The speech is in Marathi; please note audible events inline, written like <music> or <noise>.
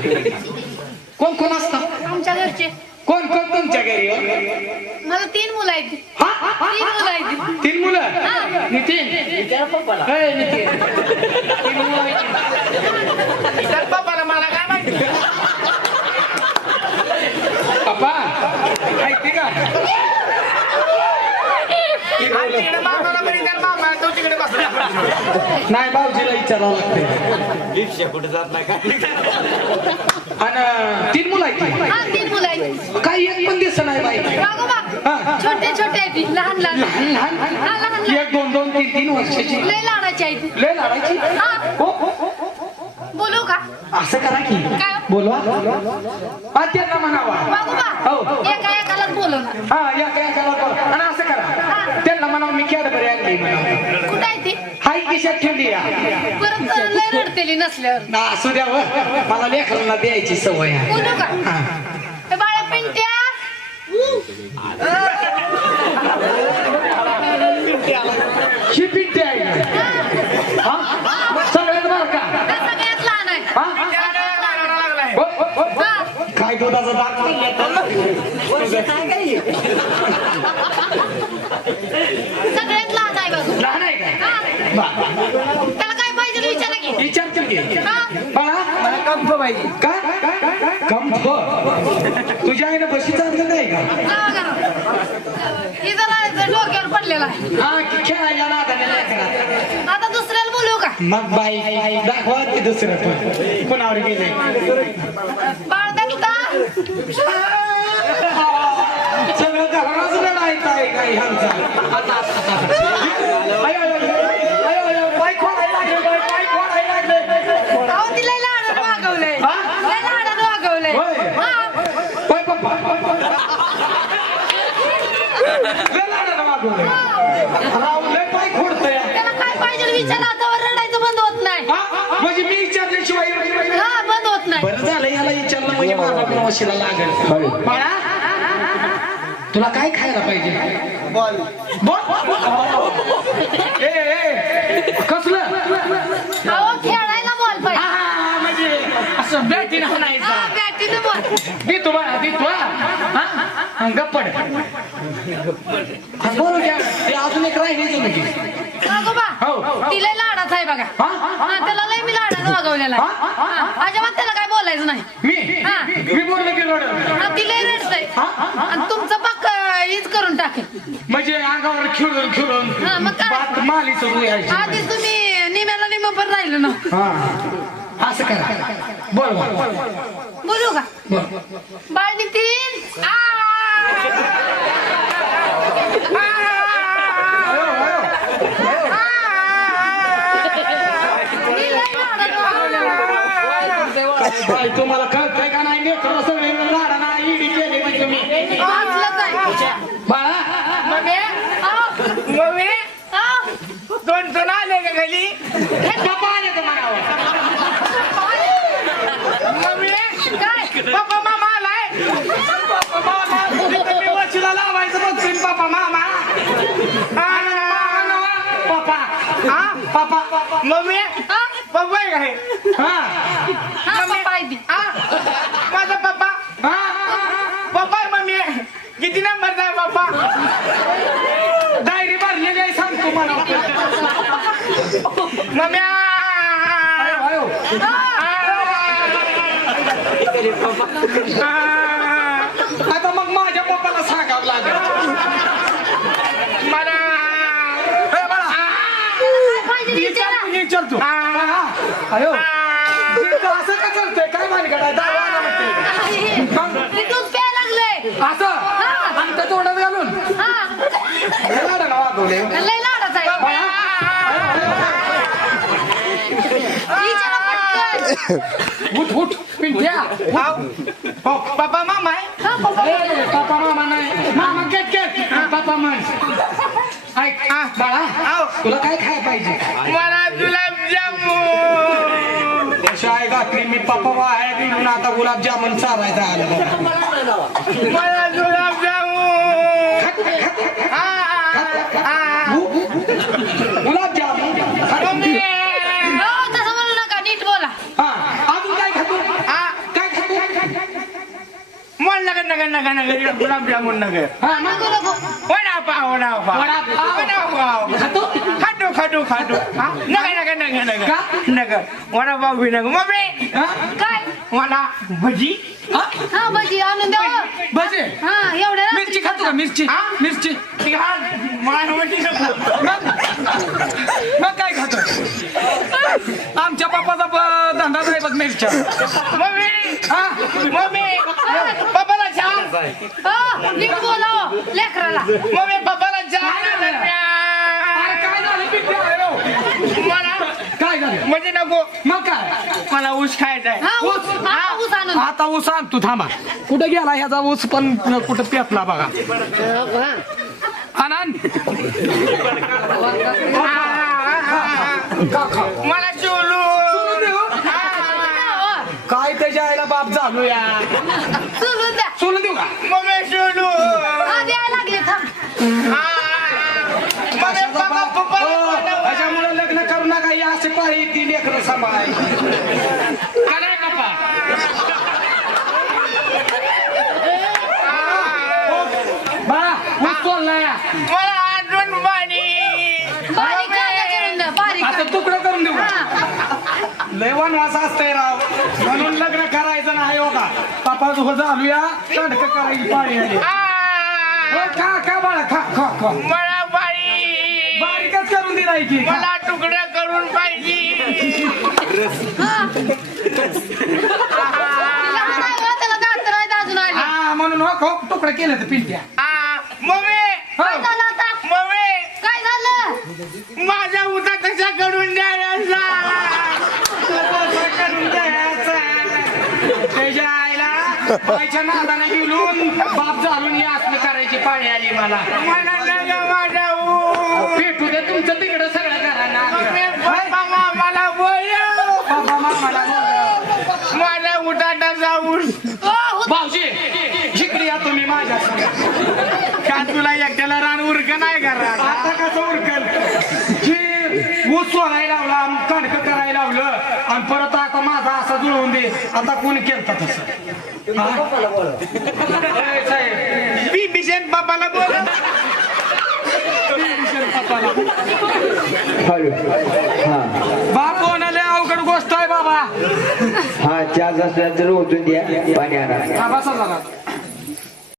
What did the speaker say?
कोण कोण असतं आमच्या घरचे कोण कोण तुमच्या घरी हो? मला तीन मुलं आहेत हा? तीन मुलं आहेत तीन मुलं हा. नितीन विचार पप्पाला नितीन तीन मुलं आहेत. तर पप्पाला मला काय माहिती पप्पा ऐकते का आणि तिकडे मामाला बरी तर मामा तो तिकडे बसला नाही भाऊजीला विचारावं लागते रिक्षा कुठे जात नाही आणि तीन मुलं आहेत. हा तीन मुलं आहेत. काही एक पण दिसत नाही बाई. हा. छोटे छोटे आहेत. ती, लहान लहान. लहान लहान. हा लहान लहान. एक दोन दोन तीन तीन वर्षाची. लय लहानाची आहेत. ती. लय लावायची हा. हो. हो, हो. बोलू का? असं करा की. काय? बोलवा. हा त्यांना म्हणावा. हो. एका एकालाच बोलवणार हा या काय करा बरं. आणि असं करा. त्यांना म्हणावं मी कॅडबरी आणली म्हणावं आहे ती हाय किशात ठेवली या परत लय रडतेली नसल्यावर ना असू द्या व. मला लेकरांना द्यायची सवय आहे बोलू का हा. ए, बाळा पिंट्या ही पिंटी आहे का? हा सगळ्यात बरं का हा सगळ्यात लहान आहे हा? लागलाय हो, हो, हो. हा काय दुधाचा सगळ्यात लहान आहे बघ लहान आहे काय हा बा- त्याला काय पाहिजे विचारा की. विचारतील की. बाळा. मला कंप पाहिजे काय? कंफ तुझ्या आईनं बशीचं आणलं नाही का? जावा घरात. ही जरा इथं डोक्यावर पडलेला आहे. हा खेळायला नादाने. आता दुसऱ्याला बोलू का? मग बाई दाखवा की दुसरं पण. कोणावर गेले बाळ दत्ता सगळं घरालाच लढायचं आहे काही ह्यांचा <laughs> आता, बरं झालं याला विचारलं म्हणजे माझा प्रवाशीला लागेल. बाळा. तुला काय खायला पाहिजे? बॉल. ए, ए, कसलं अहो खेळायला बॉल हा, पाहिजे हा, हा, म्हणजे असं बॅटीनं हा हाणायचं बॉल देतो बाळा देतो हा? हा गप्पड हा, घ्या ते अजून एक नक्की वागोबा हो. ती लय लाडाच आहे बघा हा? हा त्याला लय मी लाडानं वागवलेला आहे हा? हा, अजिबात त्याला काय बोलायचं नाही मी हा. मी बोललो की रोड हा ती लय रडतंय हा? हा? आणि तुमचं पाक हीच करून टाकेल म्हणजे अंगावर खेळून खेळून हा, मग काय? बात मालीच आधीच तुम्ही निम्याला निम पण राहिलो ना हा असं करा बोल बोल बोलू का बोल बाळ नितीन आ! मी. बाई तुम्हाला कळतंय का नाही लेकरं सगळे लाडा ना इडी केली म्हणजे आहे. बाळा मम्मी! मम्मी! दोन जण आले का घरी आले तर म्हणावं. मम्मी काय <laughs> पप्पा मामा आलाय. पप्पा मामा तिथं मी वशिला लावायचं बघतोय पप्पा मामा. पप्पा. हा पप्पा. मम्मी? पप्पा आहे का हे? हा. हा. हा माझा पप्पा. हा. पप्पा आहे मम्मी. किती नंबरचा आहे पप्पा? डायरी भरलेली आहे सांग तुम्हाला. <laughs> मम्मी. आयो, आयो. आता मग माझ्या पप्पाला सांगावं लागेल. मला. ए, बाळा, विचारा मी विचारतो अयो. असं का करतोय? काय मालिका आहे? दावा आला म्हणते मी दूध प्यायला लागले असं? आणि त्या तोंडात घालून? हा. हे लाडानं वागवले लय लाडाच आहे विचारा पटकन उठ उठ पिंट्या पप्पा मामा आहे? पापा मामा नाही. मामा केट केट. पापा म्हण ऐक. बाळा. तुला काय खाय पाहिजे? मला गुलाबजामुन शाळे घातली मी पापा बाहेर निघून आता गुलाबजामुन चालायचा आलं मला गुलाबजामुन आ- आ- आ- गुलाबजामुन मम्मी हो तसं म्हणू नका नीट बोला हा अजून काय खातो आ- नगर गुलाबजामुन नगर. हा मग नको नको. वडापाव वडापाव वडापाव? वडापाव खातो? खातो खातो खातो. हा? नगर नगर नगर नगर? नगर. वडापाव बी नगर मम्मी हा? काय? मला भजी. हा? हा भजी आणून द्या भजे? हा एवढ्या मिरची खातो का? मिरची? हा? मिरची? हा, मग? मग काय खातो? आमच्या बापाचा धंदाच आहे बघ मिरच्या. मम्मी हा? मम्मी पप्पाला चहा हो नीट बोलाव लेकराला. मम्मी पप्पाला चहा अरे काय झालं? पिंट्या? अरे, मला काय झालं? म्हणजे नको. मग काय? मला ऊस खायचा आहे हा ऊस ऊस? आणून द्या. आता ऊस आण तू थांबा. कुठे गेला ह्याचा ऊस पण कुठं पेटला बघा. आण. मला चोलू. हो. हो, काय त्याच्या आईला बाप झालो या. द्या. का? मम्मी चोलू हा द्यायला लागले थांब. मम्मी पप्पा पप्पा हो, त्याच्यामुळे लग्न करू नका ही असे पाळी ती लेकरं सांभाळ काय बापा बाळा ऊस तोडला या मला आठवण पाणी बारीक कांदा द्या बारीक आता. तुकडं करून देऊ. हा. लय वनवास असतंय राव. म्हणून लग्न करायचं नाही हो का? पापा हो झालू या तडक करायची पाळी आली. हो, खा खा बाळा खा खा खा. मला पाणी बारीकच करून दिलाय की खा. मला तुकडे करून पाहिजे. हो, त्याला दात नाही आली हा म्हणून हो खो तुकडं केलं तर पिंट्या. आ, मम्मी. हो. काय झालं आता? मम्मी. काय झालं? माझा उता कसा करून द्यायला करून द्यायचा. त्याच्या बाईच्या नादाने गेलून बाप झालून ही असली करायची पाळी आली मला मला. भेटू दे तुमचं तिकडं सगळं घरांना मामाला बोलव. बाबा मामाला. माझा उठाटा जाऊन. भाऊजी इकडे या तुम्ही माझ्या का तुला एकट्याला रान उरक नाही करा आता कसं उरकल ऊस सोडायला लावला कणक करायला लावलं आणि परत आता माझा असा जुळवून दे आता कोणी केलं तसं ए, साहेब, बी बिशेन बाबाला बोल हॅलो. हा. बाप होण्याला अवघड गोष्ट आहे बाबा. हा चार असल्यानंतर ओतून द्या. पाणी आणा. हा बसा जरा